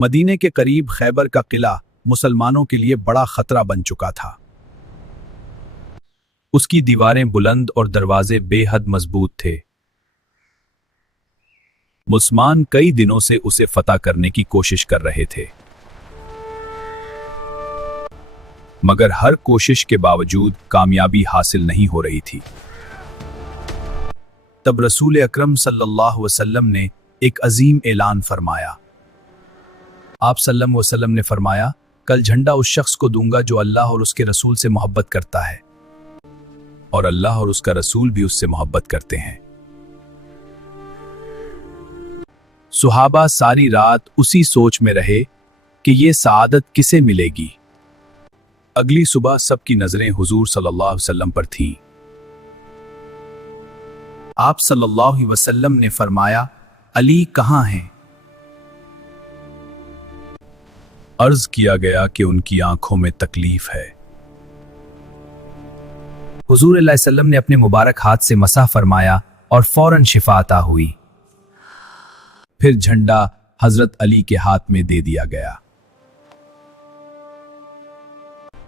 मदीने के करीब खैबर का किला मुसलमानों के लिए बड़ा खतरा बन चुका था। उसकी दीवारें बुलंद और दरवाजे बेहद मजबूत थे। मुसलमान कई दिनों से उसे फतह करने की कोशिश कर रहे थे, मगर हर कोशिश के बावजूद कामयाबी हासिल नहीं हो रही थी। तब रसूल अकरम सल्लल्लाहु अलैहि वसल्लम ने एक अजीम ऐलान फरमाया। आप सल्लल्लाहु अलैहि वसल्लम ने फरमाया, कल झंडा उस शख्स को दूंगा जो अल्लाह और उसके रसूल से मोहब्बत करता है, और अल्लाह और उसका रसूल भी उससे मोहब्बत करते हैं। सुहाबा सारी रात उसी सोच में रहे कि ये सआदत किसे मिलेगी। अगली सुबह सबकी नजरें हुजूर सल्लल्लाहु अलैहि वसल्लम पर थीं। आप सल्लल्लाहु अलैहि वसल्लम ने फरमाया, अली कहां हैं? अर्ज किया गया कि उनकी आंखों में तकलीफ है। हुजूर सल्लल्लाहु अलैहि वसल्लम ने अपने मुबारक हाथ से मसा फरमाया और फौरन शिफा अता हुई। फिर झंडा हजरत अली के हाथ में दे दिया गया।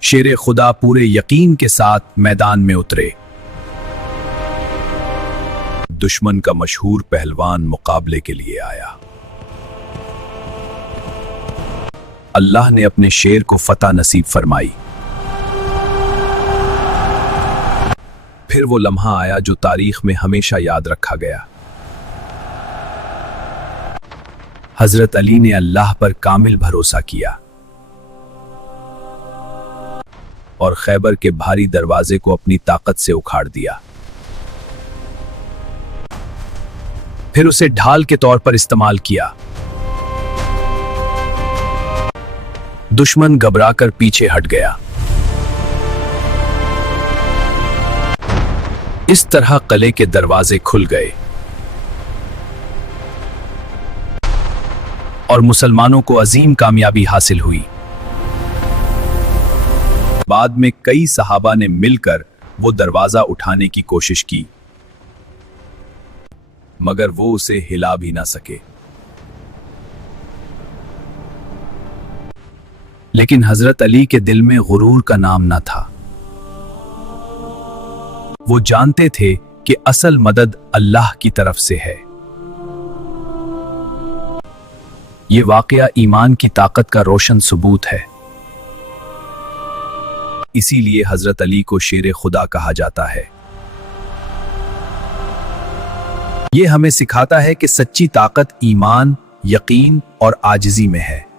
शेर खुदा पूरे यकीन के साथ मैदान में उतरे। दुश्मन का मशहूर पहलवान मुकाबले के लिए आया। अल्लाह ने अपने शेर को फतह नसीब फरमाई। फिर वो लम्हा आया जो तारीख में हमेशा याद रखा गया। हजरत अली ने अल्लाह पर कामिल भरोसा किया और खैबर के भारी दरवाजे को अपनी ताकत से उखाड़ दिया। फिर उसे ढाल के तौर पर इस्तेमाल किया। दुश्मन घबराकर पीछे हट गया। इस तरह किले के दरवाजे खुल गए और मुसलमानों को अजीम कामयाबी हासिल हुई। बाद में कई सहाबा ने मिलकर वो दरवाजा उठाने की कोशिश की, मगर वो उसे हिला भी ना सके। लेकिन हजरत अली के दिल में गुरूर का नाम ना था। वो जानते थे कि असल मदद अल्लाह की तरफ से है। ये वाकया ईमान की ताकत का रोशन सबूत है। इसीलिए हजरत अली को शेर खुदा कहा जाता है। ये हमें सिखाता है कि सच्ची ताकत ईमान, यकीन और आजिज़ी में है।